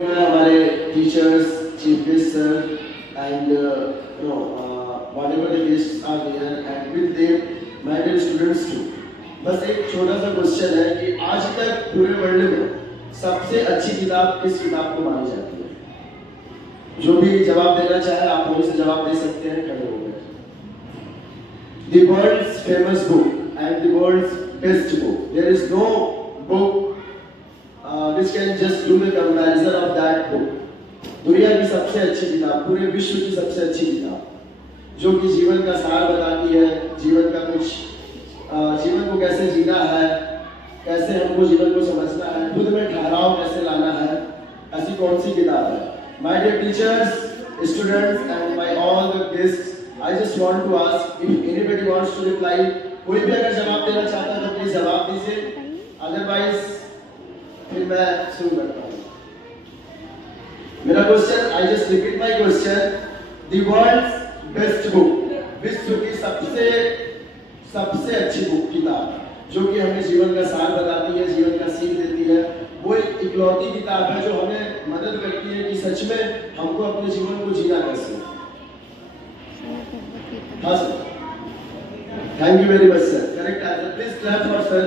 हमारे teachers, chief guest sir and whatever the guests are there and with them my dear students too. बस एक छोटा सा question है कि आज तक पूरे वर्ल्ड में सबसे अच्छी किताब किस किताब को मानी जाती है? जो भी जवाब देना चाहे आप वहीं से जवाब दे सकते हैं, खड़े हो गए। The world's famous book and the world's best book. There is no book which can just do the comparison of that book. दुनिया की सबसे अच्छी किताब, पूरे विश्व की सबसे अच्छी किताब, जो कि जीवन का सार बताती है, जीवन का कुछ जीवन को कैसे जीना है, कैसे हमको जीवन को समझना है, खुद में ठहराव कैसे लाना है, ऐसी कौन सी किताब है? My dear teachers, students and my all the guests, I just want to ask if anybody wants to reply. कोई भी अगर जवाब देना चाहता है तो प्लीज जवाब दीजिए, अदरवाइज फिर मैं शुरू करता हूँ। मेरा question, I just repeat my question, the world's best book, विश्व की सबसे अच्छी बुक किताब जो कि हमें जीवन का सार बताती है, जीवन का सीख देती है, वो एक इकलौती किताब है जो हमें मदद करती है कि सच में हमको अपने जीवन को जीना कैसे। हाँ sir, thank you very much sir, correct answer, please clap for sir.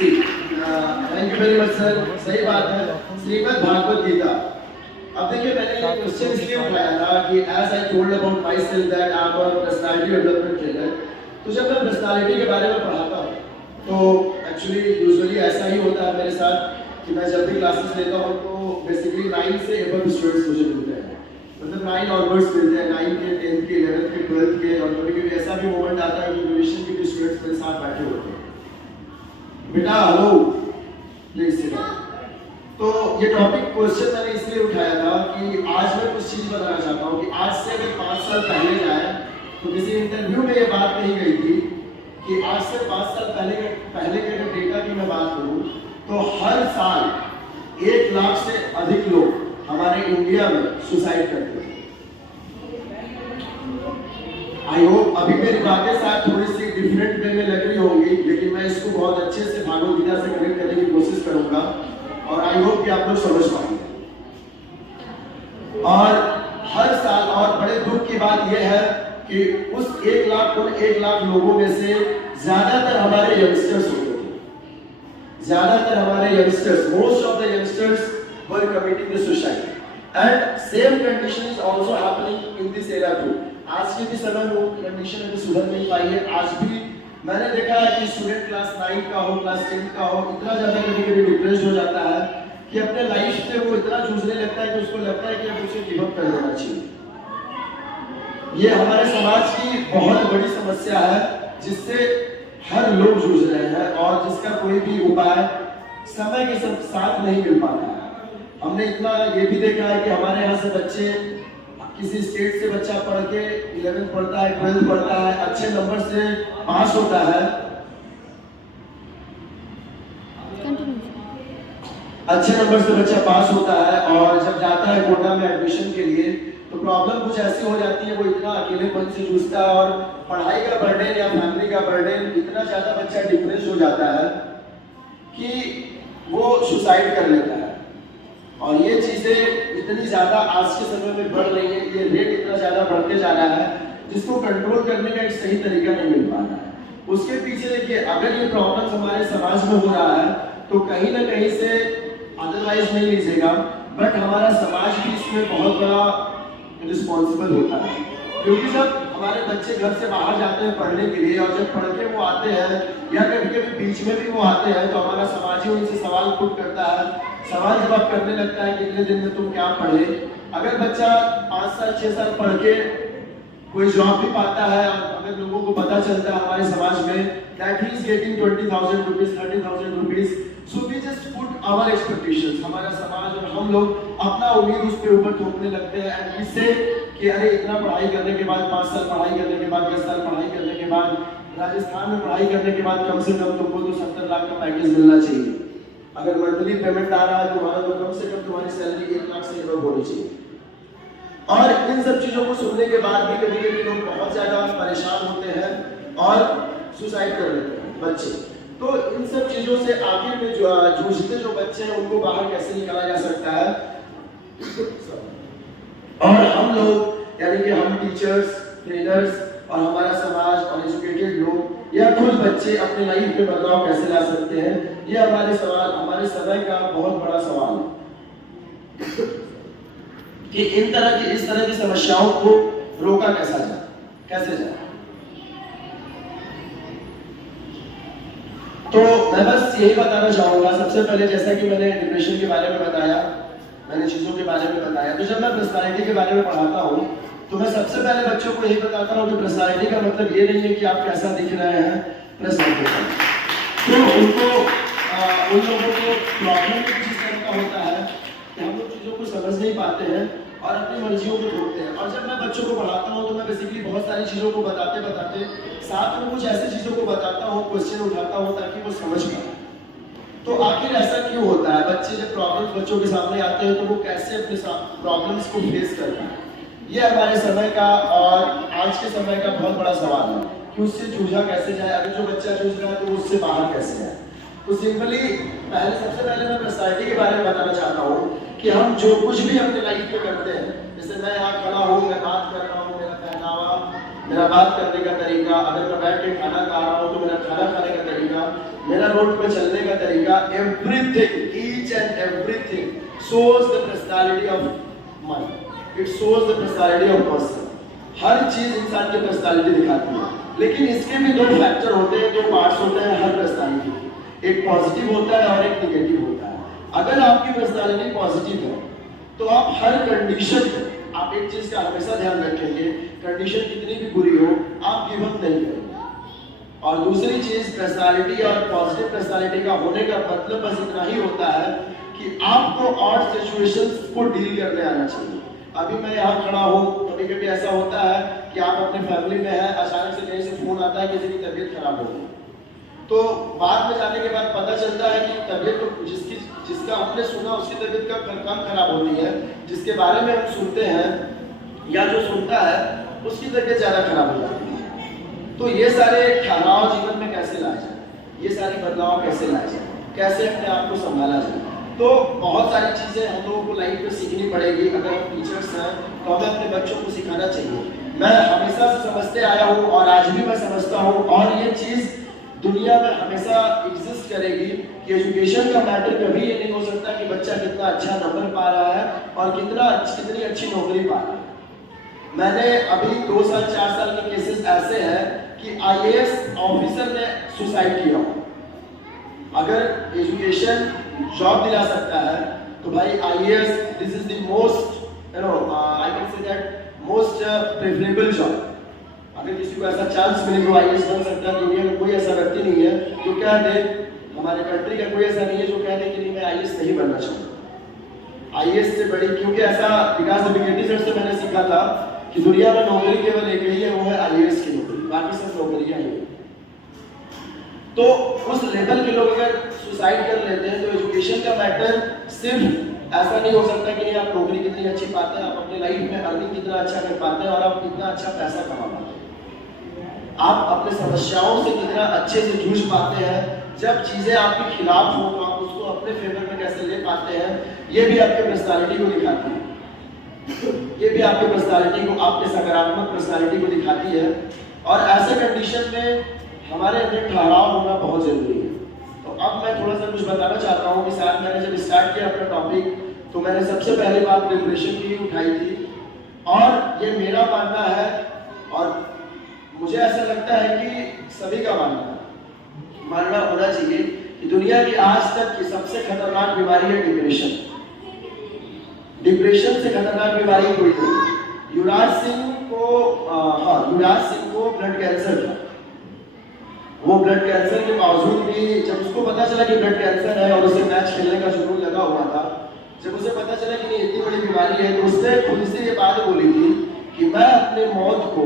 Thank you very much sir, सही बात है, श्रीमद् भागवत गीता। अब देखिए मैंने ये क्वेश्चन इसलिए उठाया था कि as I told about myself that I am a personality development trainer, तो जब मैं पर्सनालिटी के बारे में पढ़ाता हूँ तो एक्चुअली यूजुअली ऐसा ही होता है मेरे साथ कि मैं जब भी क्लासेस लेता हूँ तो बेसिकली 9 से एबव स्टूडेंट्स मुझे मिलते हैं, मतलब 9 ऑनवर्ड्स मिलते हैं, 9 के 10 के 11 के 12 के, और कभी कभी ऐसा भी मोमेंट आता है कि ग्रेजुएशन के भी स्टूडेंट्स मेरे साथ बैठे होते हैं। बेटा हेलो, प्लीज सिट डाउन। तो ये टॉपिक क्वेश्चन मैंने इसलिए उठाया था कि आज मैं कुछ चीज बताना चाहता हूँ कि आज से अगर 5 साल पहले जाए तो किसी इंटरव्यू में ये बात कही गई थी कि आज से 5 साल पहले के अगर डेटा की मैं बात करूँ तो हर साल 1 लाख से अधिक लोग हमारे इंडिया में सुसाइड करते हैं। आई होप अभी मेरी बातें शायद थोड़ी सी डिफरेंट वे में लग रही होंगी, लेकिन मैं इसको बहुत अच्छे से भागवत गीता से कनेक्ट करने की कोशिश करूंगा और आई होप कि आप लोग समझ पाएंगे। और हर साल, और बड़े दुख की बात यह है कि उस 1 लाख लोगों में से ज्यादातर हमारे यंगस्टर्स होते थे। ज्यादातर हमारे youngsters, most of the youngsters were committing the suicide and same condition is also happening in this era too. आज के भी समय में वो कंडीशन अभी सुधर नहीं पाई है। आज भी मैंने देखा है कि स्टूडेंट क्लास 9 का हो, क्लास 10 का हो, इतना ज्यादा कभी डिप्रेस्ड हो जाता है कि अपने लाइफ से वो इतना जूझने लगता है कि उसको लगता है कि अब उसे गिव अप कर देना चाहिए। ये हमारे समाज की बहुत बड़ी समस्या है जिससे हर लोग जूझ रहे हैं और जिसका कोई भी उपाय समय के साथ नहीं मिल पा रहा है। हमने इतना ये भी देखा है कि हमारे यहाँ से बच्चे, किसी स्टेट से बच्चा पढ़ के 11th पढ़ता है, 12th पढ़ता है, अच्छे नंबर से पास होता है, अच्छे नंबर से बच्चा पास होता है और जब जाता है कोटा में एडमिशन के लिए तो प्रॉब्लम कुछ ऐसी हो जाती है, वो इतना अकेलेपन से जूझता है और पढ़ाई का बर्डन या फैमिली का बर्डन, इतना ज्यादा बच्चा डिप्रेस हो जाता है कि वो सुसाइड कर लेता है। और ये चीजें इतनी ज्यादा आज के समय में बढ़ रही है, ये रेट इतना ज्यादा बढ़ते जा रहा है जिसको कंट्रोल करने का एक सही तरीका नहीं मिल पा रहा है। उसके पीछे देखिए, अगर ये प्रॉब्लम हमारे समाज में हो रहा है तो कहीं ना कहीं से, अदरवाइज नहीं लीजिएगा, बट हमारा समाज भी इसमें बहुत बड़ा रिस्पॉन्सिबल होता है, क्योंकि जब हमारे बच्चे घर से बाहर जाते हैं पढ़ने के लिए और जब पढ़ के वो आते हैं या कभी कभी बीच में भी वो आते हैं तो हमारा समाज ही उनसे सवाल पुट करता है, सवाल जवाब करने लगता है कि इतने दिन में तुम क्या पढ़े। अगर बच्चा 5 साल 6 साल पढ़ के कोई जॉब भी पाता है, अगर लोगों को पता चलता है हमारे समाज में that he is getting 20,000 rupees, 30,000 rupees, so we just put our expectations, हमारा समाज और हम लोग अपना उम्मीद उस पे ऊपर थोपने लगते हैं एंड इससे कि अरे इतना पढ़ाई करने के बाद, 5 साल पढ़ाई करने के बाद, 10 साल पढ़ाई करने के बाद, राजस्थान में पढ़ाई करने के बाद कम से कम तुमको तो 70 लाख का पैकेज मिलना चाहिए। अगर मंथली पेमेंट आ रहा है तुम्हारा तो कम से कम तुम्हारी सैलरी 1 लाख से एबव होनी चाहिए। और इन सब चीजों को सुनने के बाद भी कभी कभी लोग बहुत ज्यादा परेशान होते हैं और सुसाइड कर लेते हैं बच्चे। तो इन सब चीजों से आखिर में जूझते जो बच्चे हैं उनको बाहर कैसे निकाला जा सकता है। और हम लोग यानी कि हम टीचर्स, ट्रेनर्स और हमारा समाज और एजुकेटेड लोग या खुद बच्चे अपने लाइफ में बदलाव कैसे ला सकते हैं, ये हमारे समय का बहुत बड़ा सवाल है कि इस तरह की समस्याओं को रोका कैसे जाए। तो मैं बस यही बताना चाहूंगा, सबसे पहले जैसा कि मैंने डिप्रेशन के बारे में बताया, मैंने चीजों के बारे में बताया, तो जब मैं पर्सनालिटी के बारे में पढ़ाता हूँ तो मैं सबसे पहले बच्चों को यही बताता हूँ कि पर्सनालिटी का मतलब ये नहीं है कि आप कैसा दिख रहे हैं पर्सनालिटी। तो उन लोगों को प्रॉब्लम कुछ इस तरह का होता है कि हम लोग चीज़ों को समझ नहीं पाते हैं और अपनी मर्जियों को थोपते हैं। और जब मैं बच्चों को पढ़ाता हूँ तो मैं बेसिकली बहुत सारी चीज़ों को बताते साथ में कुछ ऐसी चीज़ों को बताता हूँ, क्वेश्चन उठाता हूँ ताकि वो समझ पाए। तो आखिर ऐसा क्यों होता है, बच्चे जब प्रॉब्लम्स बच्चों के सामने आते हैं तो वो कैसे अपने प्रॉब्लम्स को फेस करते हैं, ये हमारे समय का और आज के समय का बहुत बड़ा सवाल है कि उससे जूझा कैसे जाए। अगर जो बच्चा जूझ रहा है तो उससे बाहर कैसे जाए। तो सिंपली सबसे पहले मैं पर्सनालिटी के बारे में बताना चाहता हूँ कि हम जो कुछ भी अपने लाइफ में करते हैं, जैसे मैं यहाँ खड़ा हूँ, मैं बात कर रहा हूँ, मेरा पहनावा, मेरा बात करने का तरीका, अगर मैं बैठ के खाना खा रहा हूँ तो मेरा खाना खाने का तरीका, मेरा रोड पे चलने का तरीका, everything, each and everything shows the personality of man. It shows the personality of person. हर चीज इंसान की पर्सनालिटी दिखाती है, लेकिन इसके भी दो फैक्टर होते हैं, दो पार्ट्स होते हैं हर पर्सनालिटी के, एक पॉजिटिव होता है और एक नेगेटिव होता है। अगर आपकी पर्सनालिटी पॉजिटिव है तो आप हर कंडीशन में, आप एक चीज का हमेशा ध्यान रखेंगे, कंडीशन कितनी भी बुरी हो आप गिव अप नहीं करेंगे। और दूसरी चीज, पर्सनालिटी और पॉजिटिव पर्सनालिटी का होने का मतलब बस इतना ही होता है कि आपको ऑड सिचुएशंस को डील करने आना चाहिए। अभी मैं यहाँ खड़ा हूँ, कभी कभी ऐसा होता है कि आप अपने फैमिली में हैं, अचानक से कहीं से फोन आता है किसी की तबीयत खराब हो गई, तो बाद में जाने के बाद पता चलता है कि तबीयत तो जिसका हमने सुना उसकी तबीयत कम खराब होती है, जिसके बारे में हम सुनते हैं या जो सुनता है उसकी तबीयत ज्यादा खराब हो जाती है। तो ये सारे ठहराव जीवन में कैसे लाए जाए, ये सारी बदलाव कैसे लाए जाए, कैसे अपने आप को संभाला जाए, तो बहुत सारी चीजें हम लोगों को लाइफ में सीखनी पड़ेगी। अगर हम टीचर्स हैं तो हमें अपने बच्चों को सिखाना चाहिए। मैं हमेशा से समझते आया हूँ और आज भी मैं समझता हूँ, और ये चीज दुनिया में हमेशा एग्जिस्ट करेगी कि एजुकेशन का मैटर कभी ये नहीं हो सकता कि बच्चा कितना अच्छा नंबर पा रहा है और कितनी अच्छी नौकरी पा रहा है। मैंने अभी 2 साल 4 साल के केसेस ऐसे हैं कि IAS ऑफिसर ने सुसाइड किया हो। अगर एजुकेशन जॉब दिला सकता है तो भाई IAS, this is the most I can say that most preferable job. अगर किसी को ऐसा चांस मिले तो IAS बन सकता है, दुनिया में कोई ऐसा व्यक्ति नहीं है जो कह दे, हमारे कंट्री का कोई ऐसा नहीं है जो कह दे कि नहीं मैं IAS नहीं बनना चाहूँगा। IAS से बड़ी, क्योंकि ऐसा विकास अभिकेटी सर से मैंने सीखा था कि दुनिया में नौकरी केवल एक ही है, वो है IAS की नौकरी, बाकी सब नौकरियां ही हैं। तो उस लेवल के लोग अगर सुसाइड कर लेते हैं तो एजुकेशन का मैटर सिर्फ ऐसा नहीं हो सकता कि नहीं आप नौकरी कितनी अच्छी पाते हैं, आप अपने लाइफ में अर्निंग कितना अच्छा कर पाते हैं और आप कितना अच्छा पैसा कमा पाते हैं, आप अपने समस्याओं से कितना अच्छे से जूझ पाते हैं, जब चीजें आपके खिलाफ हो तो आप उसको अपने फेवर में कैसे ले पाते हैं, ये भी आपके पर्सनालिटी को दिखाती है। ये भी आपके पर्सनालिटी को, आपके सकारात्मक पर्सनालिटी को दिखाती है। और ऐसे कंडीशन में हमारे अंदर ठहराव होना बहुत जरूरी है। तो अब मैं थोड़ा सा कुछ बताना चाहता हूँ कि साथ मैंने जब स्टार्ट किया अपना टॉपिक तो मैंने सबसे पहले बात डिप्रेशन की उठाई थी, और ये मेरा मानना है और मुझे ऐसा लगता है कि सभी का मानना होना चाहिए कि दुनिया की आज तक की सबसे खतरनाक बीमारी है डिप्रेशन। डिप्रेशन से खतरनाक बीमारी कोई नहीं। युवराज सिंह को ब्लड कैंसर था। वो ब्लड कैंसर के बावजूद भी जब उसको पता चला कि ब्लड कैंसर है और उसे मैच खेलने का जुनून लगा हुआ था, जब उसे पता चला कि नहीं इतनी बड़ी बीमारी है, तो उसने खुद से ये बात बोली थी कि मैं अपनी मौत को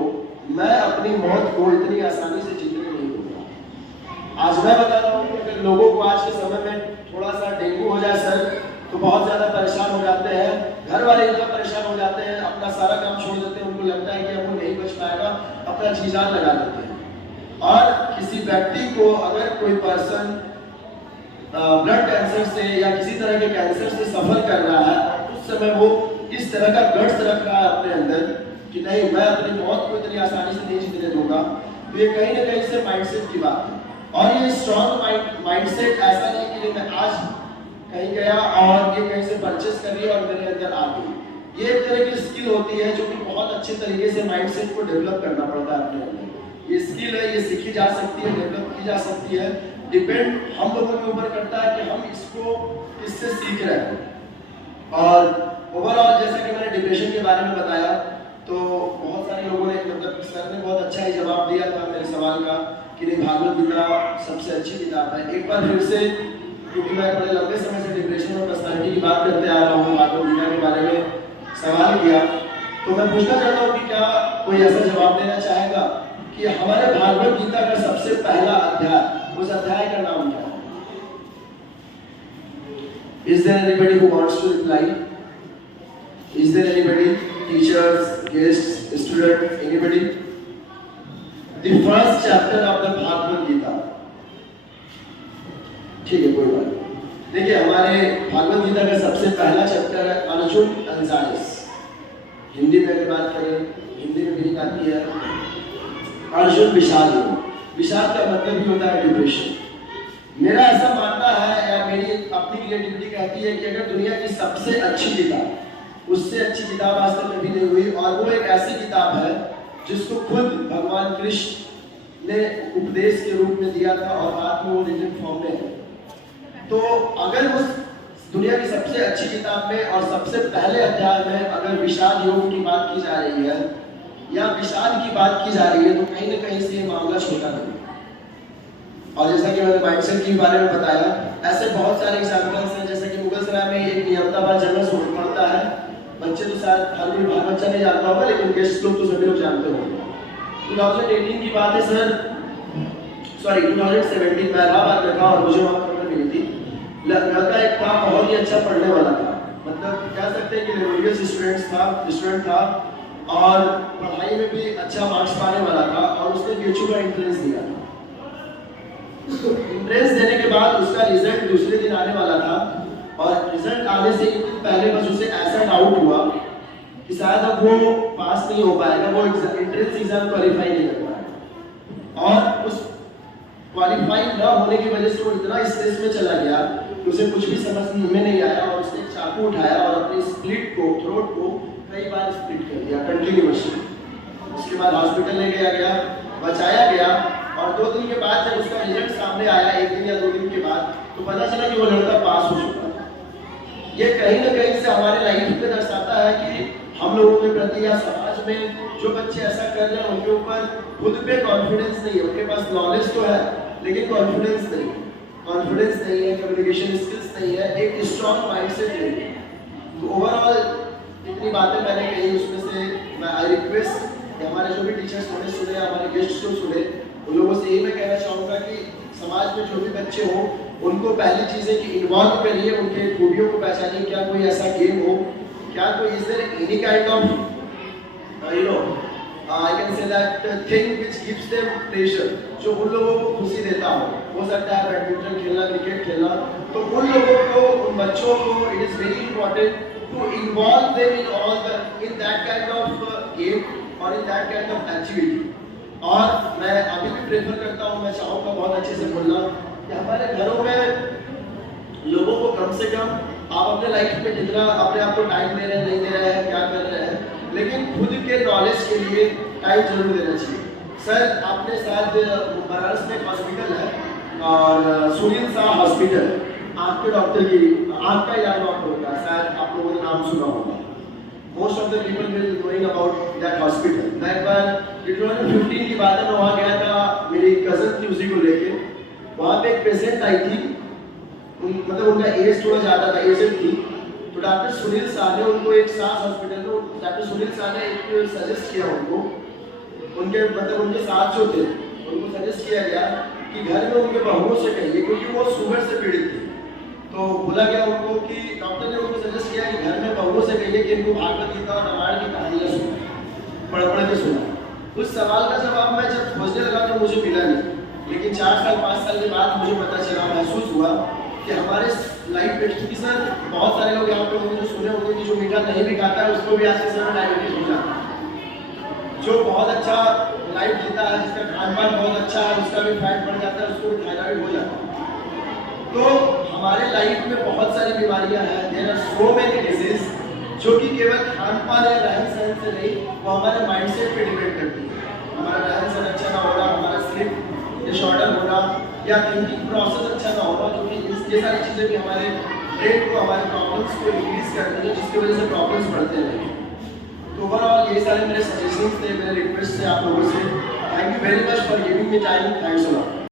इतनी आसानी से जीतने नहीं दूंगा। आज मैं बता रहा हूँ कि अगर लोगों को आज के समय में थोड़ा सा डेंगू हो जाए सर तो बहुत ज्यादा परेशान हो जाते हैं, घर वाले इतना परेशान हो जाते हैं, अपना सारा काम छोड़ देते हैं, उनको लगता है कि अब वो नहीं बच पाएगा, अपना जी जान लगा देते हैं। और किसी व्यक्ति को अगर कोई पर्सन ब्लड कैंसर से या किसी तरह के कैंसर से सफर कर रहा है और उस समय वो इस तरह का गट्स रख रहा है अपने अंदर कि नहीं मैं अपनी मौत को इतनी आसानी से नहीं जीतने दूंगा, तो ये कहीं ना कहीं से माइंडसेट की बात है। और ये स्ट्रॉन्ग माइंडसेट ऐसा नहीं कि मैं आज कहीं गया और ये कहीं से परचेस कर लिया और मेरे अंदर आ गई। ये एक तरह की स्किल होती है जो कि बहुत अच्छे तरीके से माइंडसेट को डेवलप करना पड़ता है अपने अंदर। ये स्किल है, ये सीखी जा सकती है, डेवलप की जा सकती है। डिपेंड हम लोगों के ऊपर करता है कि हम इसको किससे सीख रहे हैं। और ओवरऑल जैसा कि मैंने डिप्रेशन के बारे में बताया तो बहुत सारे लोगों ने मतलब सर ने बहुत अच्छा ही जवाब दिया था मेरे सवाल का कि नहीं भागवत गीता सबसे अच्छी किताब है। एक बार फिर से, क्योंकि मैं बड़े लंबे समय से डिप्रेशन और पर्सनालिटी की बात करते आ रहा हूँ, भागवत गीता के बारे में सवाल किया, तो मैं पूछना चाहता हूँ कि क्या कोई ऐसा जवाब देना चाहेगा कि हमारे भागवत गीता का सबसे पहला अध्याय, उस अध्याय का नाम क्या है? Is there anybody who wants to reply? Is there anybody? Teachers, guests, students, anybody? The first chapter of the Bhagavat Gita. ठीक है, कोई बात नहीं। देखिए हमारे भागवत गीता का सबसे पहला चैप्टर है अर्जुन एंजाइस। हिंदी में अगर बात करें, हिंदी में भी आती है अर्जुन विषाद योग। विषाद का मतलब ही होता है डिप्रेशन। मेरा ऐसा मानना है या मेरी अपनी क्रिएटिविटी कहती है कि अगर दुनिया की सबसे अच्छी किताब, उससे अच्छी किताब आज तक कभी नहीं हुई, और वो एक ऐसी किताब है जिसको खुद भगवान कृष्ण ने उपदेश के रूप में दिया था और बाद में वो रिटन फॉर्म में है। तो अगर उस दुनिया की सबसे अच्छी किताब में और सबसे पहले अध्याय में अगर विषाद योग की बात की जा रही है या विषाद की बात की जा रही है, तो कहीं ना कहीं से ये मामला छोटा नहीं। और जैसा कि मैंने माइंडसेट के बारे में बताया, ऐसे बहुत सारे एग्जाम्पल्स हैं। जैसे कि मुगल सराय में एक नियमताबाद जनरल स्कूल पढ़ता है, बच्चे तो शायद हर कोई बाल बच्चा नहीं जानता होगा, लेकिन गेस्ट लोग तो सभी लोग जानते होंगे। 2018 की बात है सर, सॉरी 2017 में इलाहाबाद में था और मुझे वहाँ खबर मिली थी। लड़का एक था, बहुत ही अच्छा पढ़ने वाला था, मतलब कह सकते हैं कि लेवलियस स्टूडेंट था और पढ़ाई में भी अच्छा मार्क्स पाने वाला था, और उसने बीएचयू का एंट्रेंस दिया था। एंट्रेंस देने के बाद उसका रिजल्ट दूसरे दिन आने वाला था, और रिजल्ट आने से एक दिन पहले बस उसे ऐसा डाउट हुआ कि शायद अब वो पास नहीं हो पाएगा, वो एंट्रेंस एग्जाम क्वालिफाई नहीं कर पाएगा। और उस क्वालिफाई न होने की वजह से वो इतना स्ट्रेस में चला गया कि उसे कुछ भी समझ में नहीं आया, और उसने एक चाकू उठाया और अपनी स्प्लिट को, थ्रोट को कई बार स्प्लिट कर दिया कंटिन्यूअसली। उसके बाद हॉस्पिटल ले गया, बचाया गया, और 2 दिन के बाद जब उसका रिजल्ट सामने आया, 1 दिन या 2 दिन के बाद, तो पता चला कि वो लड़का पास हो चुका था। ये कहीं ना कहीं से हमारे लाइफ में दर्शाता है कि हम लोगों के प्रति या समाज में जो बच्चे ऐसा कर रहे हैं उनके ऊपर खुद पे कॉन्फिडेंस नहीं है। उनके पास नॉलेज तो है लेकिन कॉन्फिडेंस नहीं है, कम्युनिकेशन स्किल्स नहीं है, एक स्ट्रॉन्ग माइंडसेट नहीं है। तो ओवरऑल इतनी बातें मैंने कही, उसमें से मैं आई रिक्वेस्ट कि हमारे जो भी टीचर्स सुने, हमारे गेस्ट जो सुने, उन लोगों से यही मैं कहना चाहूँगा कि समाज में जो भी बच्चे हों उनको पहली चीज़ है कि इन्वॉल्व करिए, उनके खूबियों को पहचानिए। क्या कोई ऐसा गेम हो, क्या कोई is there any kind of I can say that thing which gives them pleasure, जो उन लोगों को खुशी देता हो सकता है बैडमिंटन खेलना, क्रिकेट खेलना। तो उन लोगों को, उन बच्चों को it is very important to involve them in that kind of game और in that kind of activity. और मैं अभी भी प्रेफर करता हूँ, मैं चाहूँगा बहुत अच्छे से बोलना कि हमारे घरों में लोगों को कम से कम आप अपने लाइफ में जितना अपने आप को टाइम दे रहे हैं, नहीं दे रहे हैं, क्या कर रहे हैं, लेकिन खुद के नॉलेज के लिए टाइम जरूर देना चाहिए। सर आपने शायद बनारस में एक हॉस्पिटल है और सुनील शाह हॉस्पिटल, आँख के डॉक्टर की आँख का इलाज वहाँ होता है, शायद आप लोगों ने नाम सुना होगा। Most of the people will knowing about that hospital. मैं एक बार 2015 की बात है, मैं वहाँ गया था, मेरी कज़न थी उसी को लेके। वहाँ पे एक पेशेंट आई थी, मतलब उनका एज थोड़ा ज़्यादा था, एजेड थी। तो डॉक्टर सुनील शाह ने उनको एक सास हॉस्पिटल में, डॉक्टर सुनील शाह ने एक सजेस्ट किया उनको, उनके साथ जो थे उनको सजेस्ट किया गया कि घर में उनके बहुओं से कहिए, क्योंकि वो शुगर से पीड़ित थी। तो बोला गया उनको कि डॉक्टर ने उनको सजेस्ट किया कि घर में बहुओं से कहिए कि इनको भागवत गीता और रामायण की कहानियाँ सुना, पढ़ के सुना। उस सवाल का जवाब मैं जब खोजने लगा तो मुझे मिला नहीं। लेकिन 4 साल 5 साल के बाद मुझे पता चला, महसूस हुआ कि हमारे लाइफ में, क्योंकि सर बहुत सारे लोग यहाँ पे होंगे जो सुने होंगे कि जो मीठा नहीं भी खाता है उसको भी आज के समय डायबिटीज हो जाता है। जो बहुत अच्छा लाइफ जीता है, जिसका खान पान बहुत अच्छा है, उसका भी फैट बढ़ जाता है, उसको भी थायराइड हो जाता है। तो हमारे लाइफ में बहुत सारी बीमारियां हैं, there are so many disease, जो कि केवल खान पान या रहन सहन से नहीं, वो हमारे माइंडसेट पे डिपेंड करती है। हमारा रहन सहन अच्छा ना होना, हमारा स्लीप डिसऑर्डर होना या थिंकिंग प्रोसेस अच्छा ना होना, क्योंकि ये सारी चीज़ें भी हमारे ब्रेन को, हमारे प्रॉब्लम्स को इंक्रीज करती है, जिसकी वजह से प्रॉब्लम्स बढ़ते रहेंगे। तो ओवरऑल ये सारे मेरे सजेशंस थे, मेरे रिक्वेस्ट थे आप लोगों से। Thank you very much for giving me time. Thanks a lot.